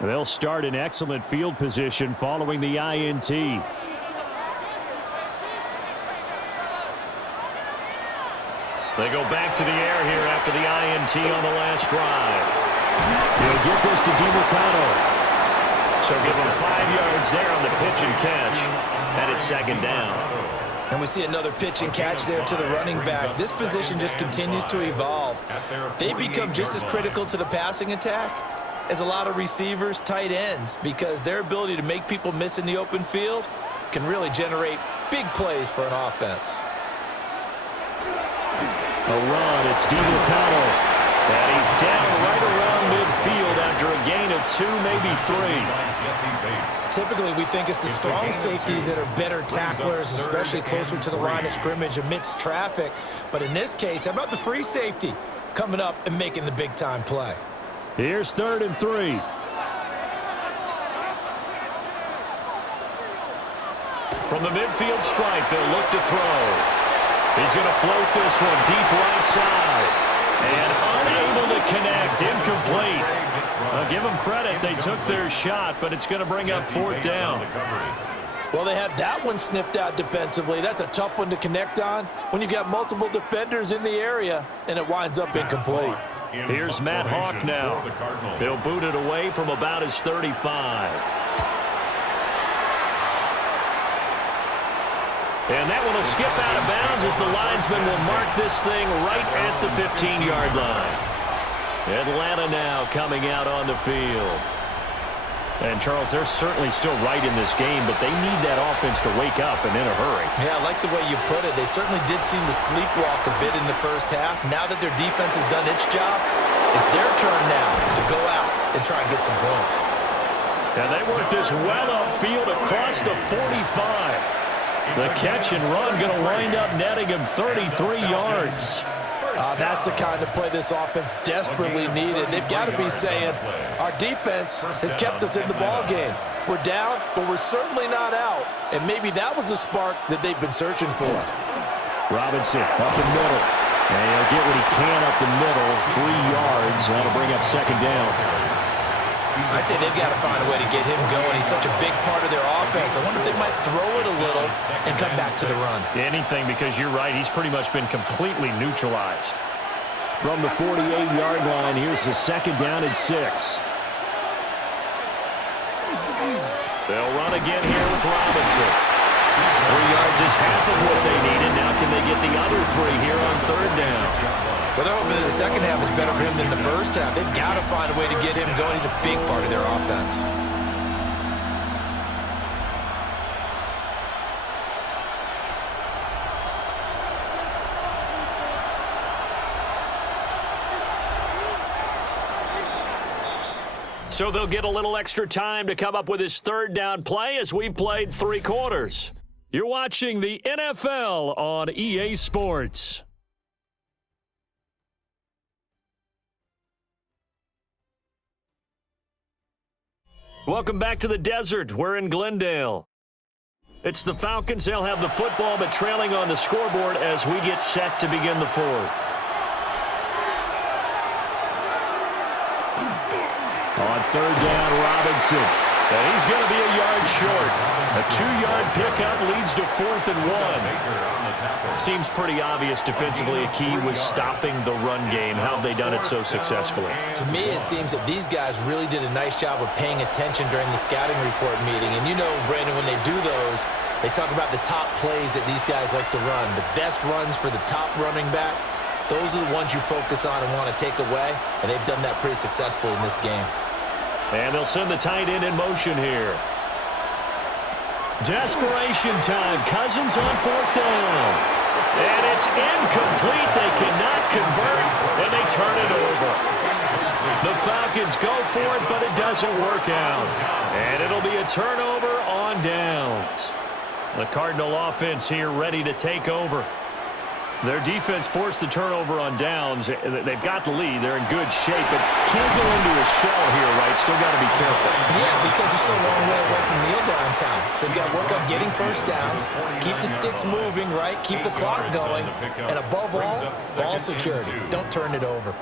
They'll start in excellent field position following the INT. They go back to the air here after the INT on the last drive. He'll get this to DiMercato. So give him 5 yards there on the pitch and catch. And it's 2nd down. And we see another pitch and catch there to the running back. This position just continues to evolve. They become just as critical to the passing attack as a lot of receivers, tight ends, because their ability to make people miss in the open field can really generate big plays for an offense. A run, it's DiMercato. And he's down right around midfield after a gain of 2, maybe 3. Typically, we think it's the strong safeties that are better tacklers, especially closer to the line of scrimmage amidst traffic. But in this case, how about the free safety coming up and making the big-time play? Here's 3rd and 3. From the midfield stripe, they'll look to throw. He's going to float this one deep right side. And unable to connect, incomplete. I'll give them credit. They took their shot, but it's going to bring up 4th down. Well, they had that one snipped out defensively. That's a tough one to connect on when you got multiple defenders in the area, and it winds up incomplete. Here's Matt Hawk now. He'll boot it away from about his 35. And that one will skip out of bounds as the linesman will mark this thing right at the 15-yard line. Atlanta now coming out on the field. And, Charles, they're certainly still right in this game, but they need that offense to wake up and in a hurry. Yeah, I like the way you put it. They certainly did seem to sleepwalk a bit in the first half. Now that their defense has done its job, it's their turn now to go out and try and get some points. And they work this well upfield across the 45. The catch and run going to wind up netting him 33 yards. That's the kind of play this offense desperately needed. They've got to be saying, our defense has kept us in the ball game. We're down, but we're certainly not out. And maybe that was the spark that they've been searching for. Robinson up the middle. And he'll get what he can up the middle. 3 yards. That'll bring up second down. I'd say they've got to find a way to get him going. He's such a big part of their offense. I wonder if they might throw it a little and come back to the run. Anything, because you're right. He's pretty much been completely neutralized. From the 48-yard line, here's the second down and 6. They'll run again here with Robinson. 3 yards is half of what they needed. Now can they get the other 3 here on third down? Well, they're hoping that the second half is better for him than the first half. They've got to find a way to get him going. He's a big part of their offense. So they'll get a little extra time to come up with his third down play as we've played 3 quarters. You're watching the NFL on EA Sports. Welcome back to the desert. We're in Glendale. It's the Falcons. They'll have the football, but trailing on the scoreboard as we get set to begin the fourth. On third down, Robinson. And he's going to be a yard short. A 2-yard pickup leads to 4th and 1. Seems pretty obvious defensively a key was stopping the run game. How have they done it so successfully? To me, it seems that these guys really did a nice job of paying attention during the scouting report meeting. And you know, Brandon, when they do those, they talk about the top plays that these guys like to run. The best runs for the top running back, those are the ones you focus on and want to take away. And they've done that pretty successfully in this game. And they'll send the tight end in motion here. Desperation time. Cousins on 4th down. And it's incomplete. They cannot convert, and they turn it over. The Falcons go for it, but it doesn't work out. And it'll be a turnover on downs. The Cardinal offense here ready to take over. Their defense forced the turnover on downs. They've got the lead. They're in good shape, but can't go into a shell here, right? Still got to be careful. Yeah, because they're still a long way away from kneel down time. So they've got to work on getting first downs, keep the sticks moving, right? Keep the clock going, and above all, ball security. Don't turn it over.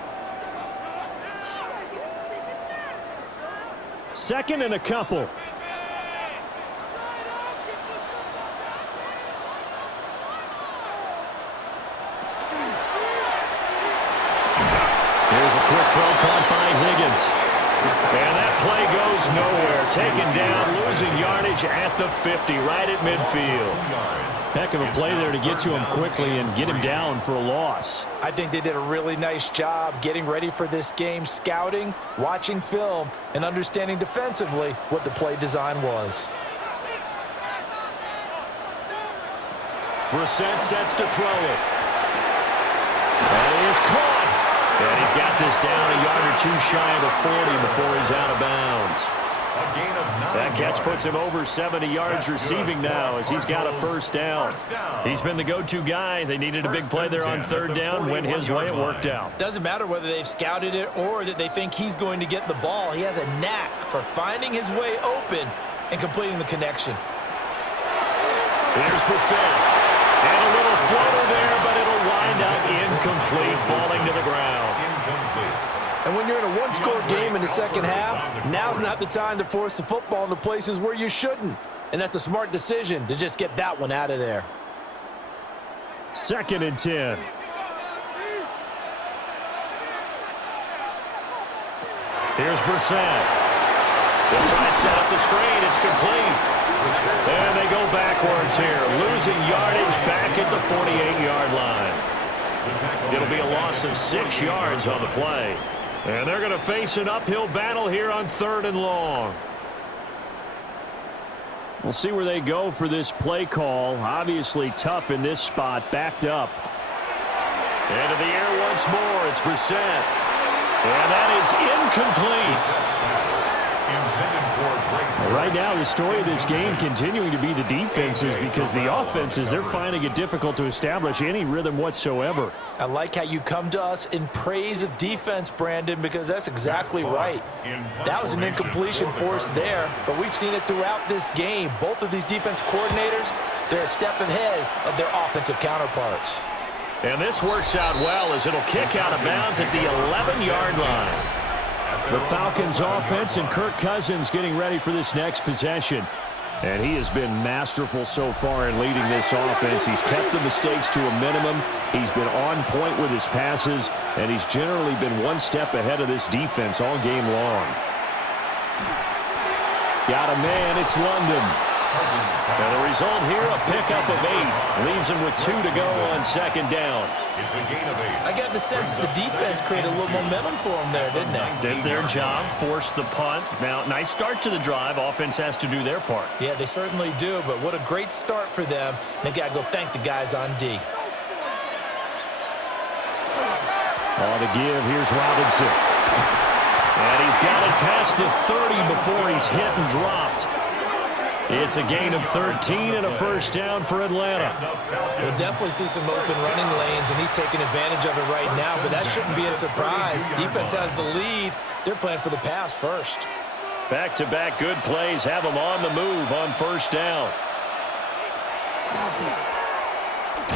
Second and a couple. Here's a quick throw caught by Higgins. And that play goes nowhere. Taken down, losing yardage at the 50, right at midfield. Heck of a play there to get to him quickly and get him down for a loss. I think they did a really nice job getting ready for this game, scouting, watching film, and understanding defensively what the play design was. Brissett sets to throw it. And he is caught. And he's got this down a yard or two shy of the 40 before he's out of bounds. That catch puts him over 70 yards receiving now as he's got a first down. He's been the go-to guy. They needed a big play there on third down. Went his way. It worked out. Doesn't matter whether they've scouted it or that they think he's going to get the ball. He has a knack for finding his way open and completing the connection. Here's Brissett. And a little floater there, but it'll wind up incomplete, falling to the ground. And when you're in a one-score game in the second half, now's not the time to force the football in the places where you shouldn't. And that's a smart decision to just get that one out of there. 2nd and 10. Here's Brissett. They'll try and set up the screen. It's complete. And they go backwards here, losing yardage back at the 48-yard line. It'll be a loss of 6 yards on the play. And they're going to face an uphill battle here on 3rd and long. We'll see where they go for this play call. Obviously tough in this spot, backed up. Into the air once more. It's Brissett. And that is incomplete. Right now, the story of this game continuing to be the defenses, because the offenses, they're finding it difficult to establish any rhythm whatsoever. I like how you come to us in praise of defense, Brandon, because that's exactly right. That was an incompletion forced there, but we've seen it throughout this game. Both of these defense coordinators, they're a step ahead of their offensive counterparts. And this works out well as it'll kick out of bounds at the 11-yard line. The Falcons offense and Kirk Cousins getting ready for this next possession. And he has been masterful so far in leading this offense. He's kept the mistakes to a minimum. He's been on point with his passes, and he's generally been one step ahead of this defense all game long. Got a man, it's London. And the result here, a pickup of 8. Leaves him with 2 to go on 2nd down. It's a gain of 8. I got the sense that the defense created a little momentum for them there, didn't they? Did their job, forced the punt. Now, nice start to the drive. Offense has to do their part. Yeah, they certainly do, but what a great start for them. They got to go thank the guys on D. On the give, here's Robinson. And he's got it past the 30 before he's hit and dropped. It's a gain of 13 and a first down for Atlanta. We'll definitely see some open running lanes, and he's taking advantage of it right now, but that shouldn't be a surprise. Defense has the lead. They're playing for the pass first. Back-to-back good plays have them on the move on first down.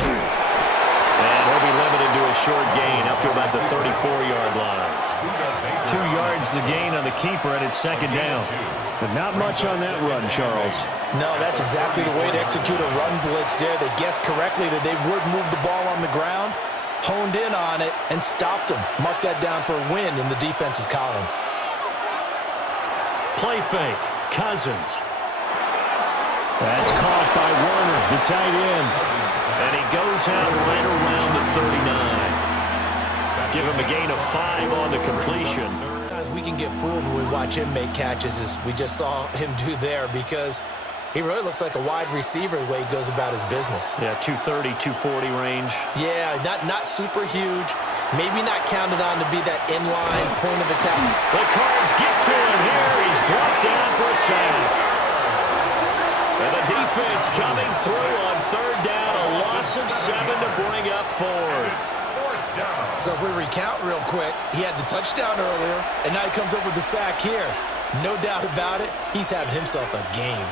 And he'll be limited to a short gain up to about the 34-yard line. 2 yards the gain on the keeper, and it's 2nd down. But not much on that run, Charles. No, that's exactly the way to execute a run blitz there. They guessed correctly that they would move the ball on the ground, honed in on it, and stopped them. Mark that down for a win in the defense's column. Play fake. Cousins. That's caught by Warner, the tight end. And he goes out right around the 39. Give him a gain of 5 on the completion. We can get fooled when we watch him make catches, as we just saw him do there, because he really looks like a wide receiver the way he goes about his business. Yeah, 230, 240 range. Yeah, not super huge. Maybe not counted on to be that inline point of attack. The Cards get to him here. He's brought down for a sack. And the defense coming through on 3rd down. A loss of 7 to bring up 4th. So if we recount real quick, he had the touchdown earlier, and now he comes up with the sack here. No doubt about it, he's having himself a game.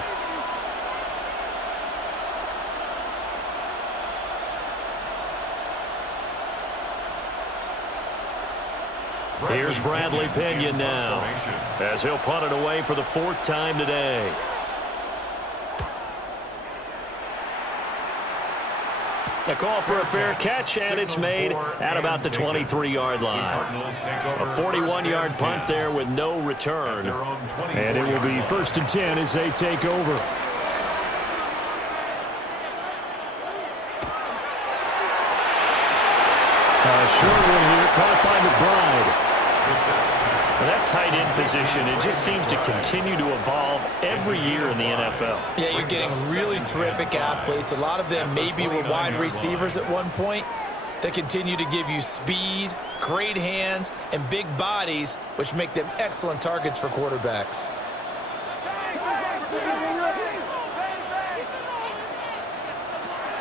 Here's Bradley Pinion now, as he'll punt it away for the 4th time today. A call for a fair catch, and it's made at about the 23-yard line. A 41-yard punt there with no return. And it will be 1st and 10 as they take over. A short one here, caught by McBride. That tight end position, it just seems to continue to evolve every year in the NFL. Yeah, you're getting really terrific athletes. A lot of them maybe were wide receivers at one point. They continue to give you speed, great hands, and big bodies, which make them excellent targets for quarterbacks.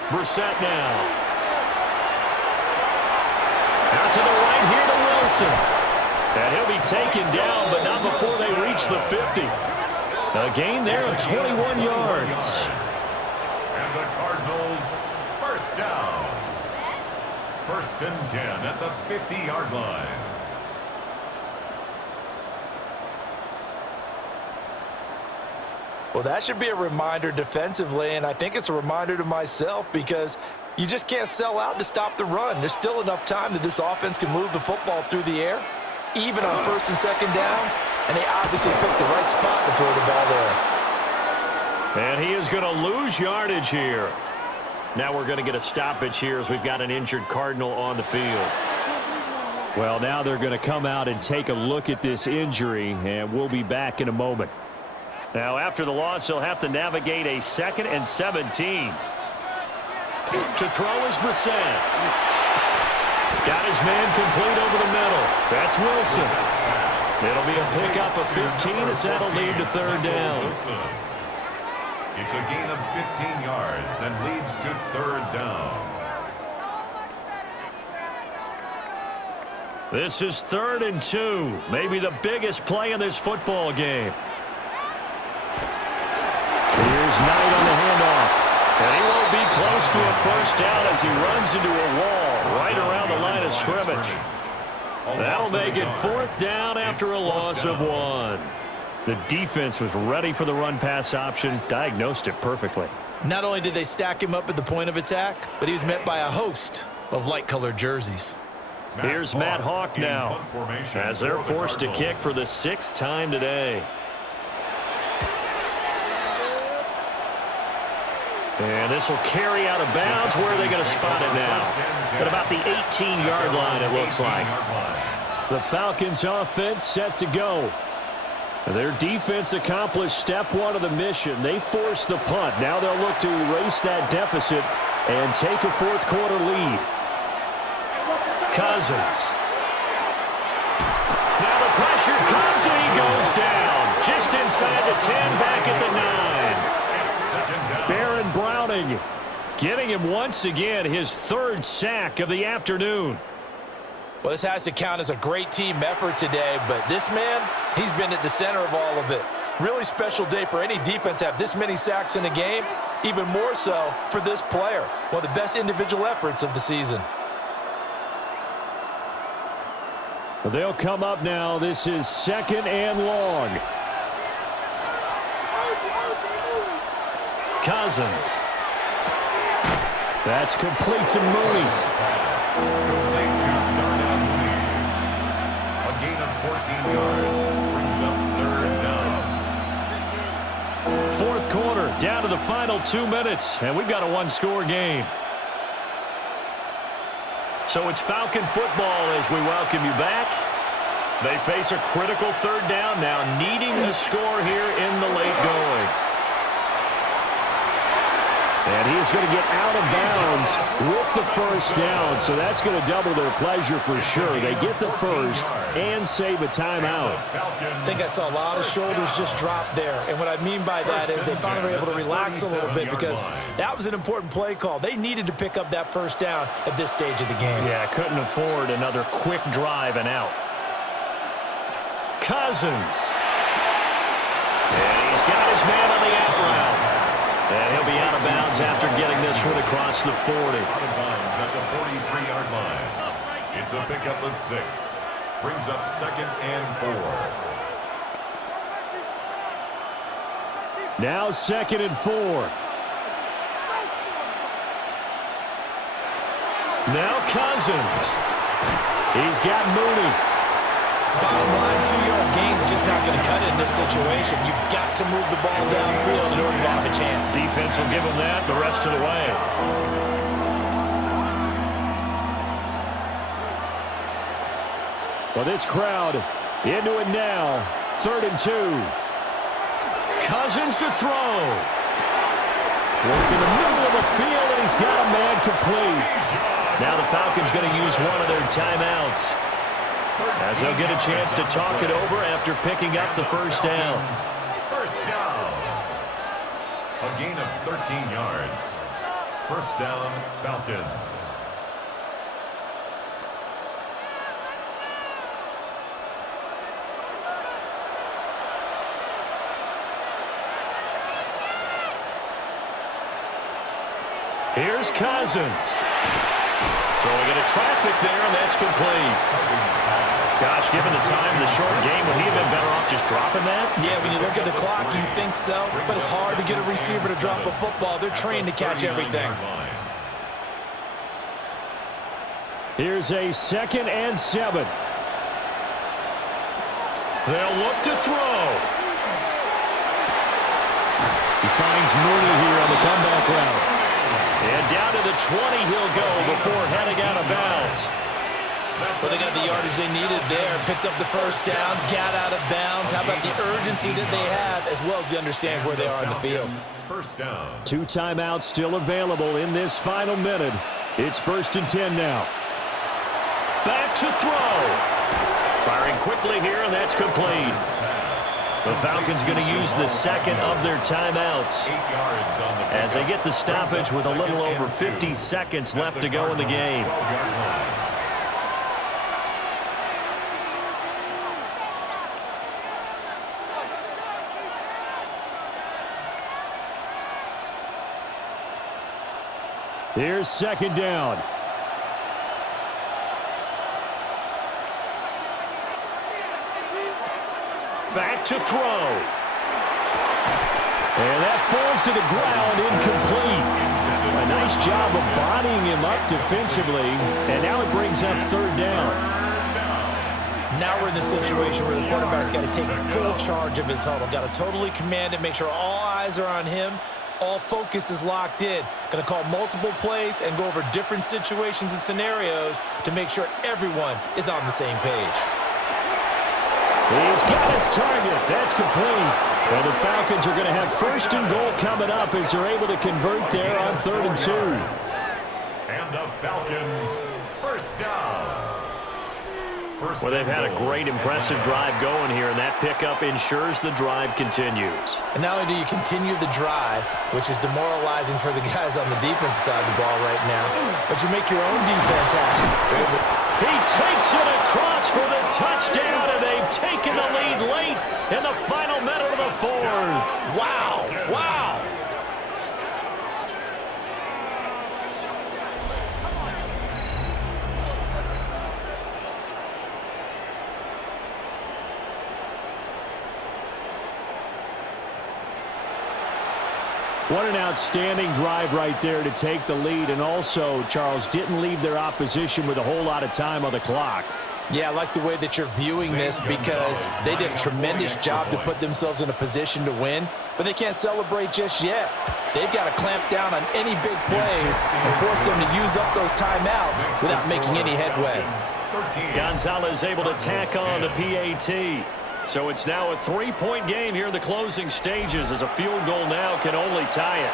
Brissett now. Out to the right here to Wilson. And he'll be taken down, but not before they reach the 50. A gain there of 21 yards. And the Cardinals, first down. 1st and 10 at the 50-yard line. Well, that should be a reminder defensively, and I think it's a reminder to myself, because you just can't sell out to stop the run. There's still enough time that this offense can move the football through the air. even on first and second downs, and they obviously picked the right spot to throw the ball there. And he is going to lose yardage here. Now we're going to get a stoppage here as we've got an injured Cardinal on the field. Well, now they're going to come out and take a look at this injury, and we'll be back in a moment. Now, after the loss, he'll have to navigate a 2nd and 17. To throw is Brissett. Got his man complete over the middle. That's Wilson. It'll be a pickup of 15 as that'll lead to 3rd down. It's a gain of 15 yards and leads to 3rd down. This is 3rd and 2. Maybe the biggest play in this football game. Here's Knight on the handoff. And he won't be close to a 1st down as he runs into a wall right around the line of scrimmage. That'll make it 4th down after a loss of 1. The defense was ready for the run-pass option, diagnosed it perfectly. Not only did they stack him up at the point of attack, but he was met by a host of light-colored jerseys. Here's Matt Hawk now as they're forced to kick for the 6th time today. And this will carry out of bounds. Where are they going to spot it now? At about the 18-yard line, it looks like. The Falcons offense set to go. Their defense accomplished step 1 of the mission. They forced the punt. Now they'll look to erase that deficit and take a 4th quarter lead. Cousins. Now the pressure comes and he goes down. Just inside the 10, back at the 9. Baron Browning getting him once again his 3rd sack of the afternoon. Well, this has to count as a great team effort today, but this man, he's been at the center of all of it. Really special day for any defense to have this many sacks in a game, even more so for this player. One of the best individual efforts of the season. They'll come up now. This is 2nd and long. Cousins. That's complete to Mooney. Complete to Darnell Mooney. A gain of 14 yards brings up 3rd down. 4th quarter, down to the final 2 minutes, and we've got a 1-score game. So it's Falcon football as we welcome you back. They face a critical 3rd down now, needing a score here in the late going. And he is going to get out of bounds with the 1st down, so that's going to double their pleasure for sure. They get the 1st and save a timeout. I think I saw a lot of shoulders just drop there, and what I mean by that is they finally were able to relax a little bit because that was an important play call. They needed to pick up that 1st down at this stage of the game. Yeah, couldn't afford another quick drive and out. Cousins. And he's got his man on the out route. And he'll be out of bounds after getting this one across the 40. Out of bounds at the 43-yard line. It's a pickup of 6. Brings up 2nd and 4. Now 2nd and 4. Now Cousins. He's got Mooney. Bottom line, 2-yard gain's just not going to cut it in this situation. You've got to move the ball downfield in order to have a chance. Defense will give him that the rest of the way. Well, this crowd into it now. 3rd and 2. Cousins to throw. Working the middle of the field, and he's got a man complete. Now the Falcons going to use one of their timeouts, as they'll get a chance to talk it over after picking up the 1st down. 1st down. A gain of 13 yards. 1st down, Falcons. Here's Cousins. Throwing into traffic there, and that's complete. Gosh, given the time in the short game, would he have been better off just dropping that? Yeah, when you look at the clock, you think so, but it's hard to get a receiver to drop a football. They're trained to catch everything. Here's a 2nd and 7. They'll look to throw. He finds Mooney here on the comeback route. And down to the 20 he'll go before heading out of bounds. Well, they got the yardage they needed there. Picked up the first down, got out of bounds. How about the urgency that they have, as well as they understand where they are in the field? First down. 2 timeouts still available in this final minute. It's 1st and 10 now. Back to throw. Firing quickly here, and that's complete. The Falcons going to use the second of their timeouts as they get the stoppage with a little over 50 seconds left to go in the game. Here's 2nd down. Back to throw. And that falls to the ground, incomplete. A nice job of bodying him up defensively, and now it brings up 3rd down. Now we're in the situation where the quarterback's got to take full charge of his huddle. Got to totally command it, make sure all eyes are on him. All focus is locked in. Going to call multiple plays and go over different situations and scenarios to make sure everyone is on the same page. He's got his target. That's complete. Well, the Falcons are going to have 1st and goal coming up as they're able to convert there on 3rd and 2. And the Falcons, 1st down. Well, they've had a great, impressive drive going here, and that pickup ensures the drive continues. And not only do you continue the drive, which is demoralizing for the guys on the defensive side of the ball right now, but you make your own defense happy. He takes it across for the touchdown, and they've taken the lead late in the final minute of the 4th. Wow, wow. What an outstanding drive right there to take the lead, and also, Charles, didn't leave their opposition with a whole lot of time on the clock. Yeah, I like the way that you're viewing this because they did a tremendous job to put themselves in a position to win, but they can't celebrate just yet. They've got to clamp down on any big plays and force them to use up those timeouts without making any headway. Gonzalez able to tack on the PAT. So it's now a 3-point game here in the closing stages, as a field goal now can only tie it.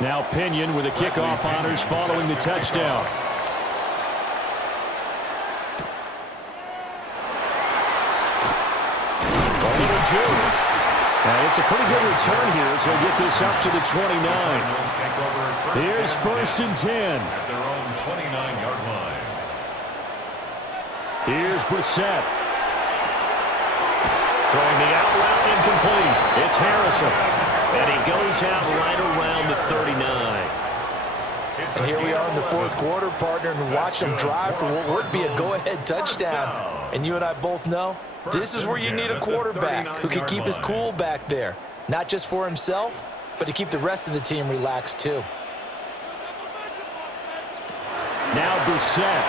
Now Pinion with the kickoff honors following the touchdown. A little juke. And it's a pretty good return here, so he'll get this up to the 29. Here's 1st and 10. At their own 29-yard line. Here's Brissett. Throwing the out route incomplete. It's Harrison. And he goes out right around the 39. And here we are in the 4th quarter, partner, and watch them drive for what would be a go-ahead touchdown. And you and I both know this is where you need a quarterback who can keep his cool back there. Not just for himself, but to keep the rest of the team relaxed too. Now Brissett.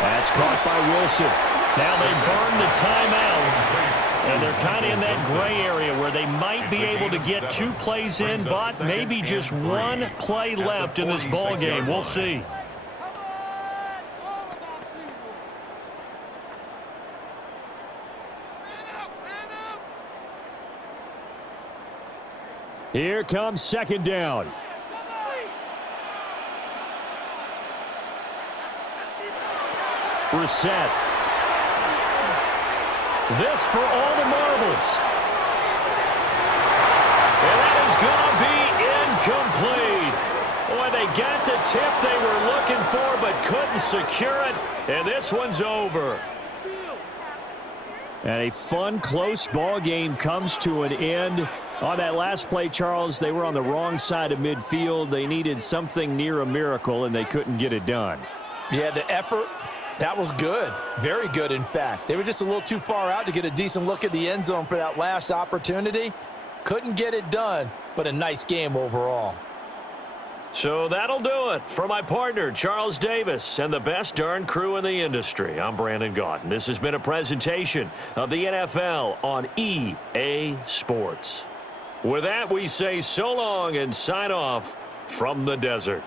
That's caught by Wilson. Now they burn the timeout. And they're kind of in that gray area where they might be able to get 2 plays in, but maybe just 1 play left in this ball game. We'll see. Here comes 2nd down. Brissett. This for all the marbles. And that is going to be incomplete. Boy, they got the tip they were looking for but couldn't secure it. And this one's over. And a fun, close ball game comes to an end. On that last play, Charles, they were on the wrong side of midfield. They needed something near a miracle, and they couldn't get it done. Yeah, the effort, that was good. Very good, in fact. They were just a little too far out to get a decent look at the end zone for that last opportunity. Couldn't get it done, but a nice game overall. So that'll do it. For my partner, Charles Davis, and the best darn crew in the industry, I'm Brandon Gaudin. This has been a presentation of the NFL on EA Sports. With that, we say so long and sign off from the desert.